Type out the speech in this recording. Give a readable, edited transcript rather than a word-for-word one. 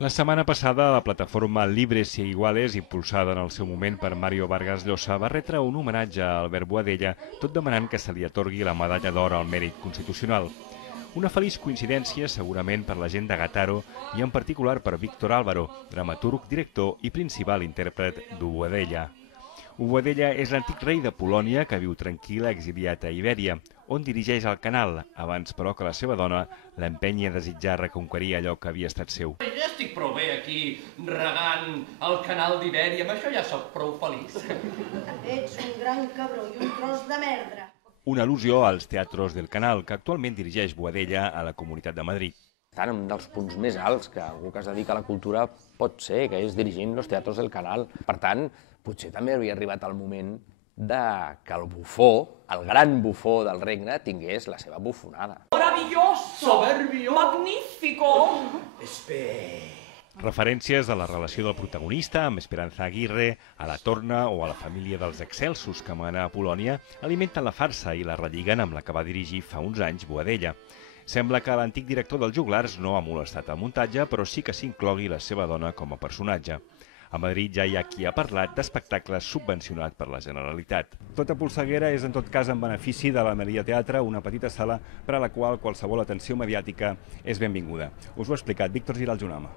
La setmana passada, la plataforma Libres y Iguales, impulsada en el seu moment per Mario Vargas Llosa, va retre un homenatge a Albert Boadella, tot demanant que se li atorgui la medalla d'or al mèrit constitucional. Una feliç coincidència segurament per la gent de Gataro i en particular per Víctor Álvaro, dramaturg, director i principal intèrpret d'Uboadella. Uboadella és l'antic rei de Polònia que viu tranquil exiliat a Ibèria, on dirigeix el canal, abans però que la seva dona l'empenyi a desitjar reconquerir allò que havia estat seu. Ja estic prou bé aquí regant el canal d'Ibèria, amb això ja sóc prou feliç. Ets un gran cabró i un tros de merda. Una al·lusió als Teatros del Canal, que actualment dirigeix Boadella a la Comunitat de Madrid. Estan un dels punts més alts que algú que es dedica a la cultura pot ser, que és dirigint els Teatros del Canal. Per tant, potser també havia arribat el moment de que el bufó, el gran bufó del regne, tingués la seva bufonada. Maravilloso! Soberbio! Magnífico! Referències a la relació del protagonista amb Esperanza Aguirre, a la Torna o a la família dels excelsos que mana a Polònia alimenten la farsa i la relliguen amb la que va dirigir fa uns anys Boadella. Sembla que l'antic director dels Joglars no ha molestat el muntatge, però sí que s'inclogui la seva dona com a personatge. A Madrid ja hi ha qui ha parlat d'espectacles subvencionats per la Generalitat. Tota polseguera és en tot cas en benefici de la Melia Teatre, una petita sala per a la qual qualsevol atenció mediàtica és benvinguda. Us ho ha explicat Víctor Giralt Junama.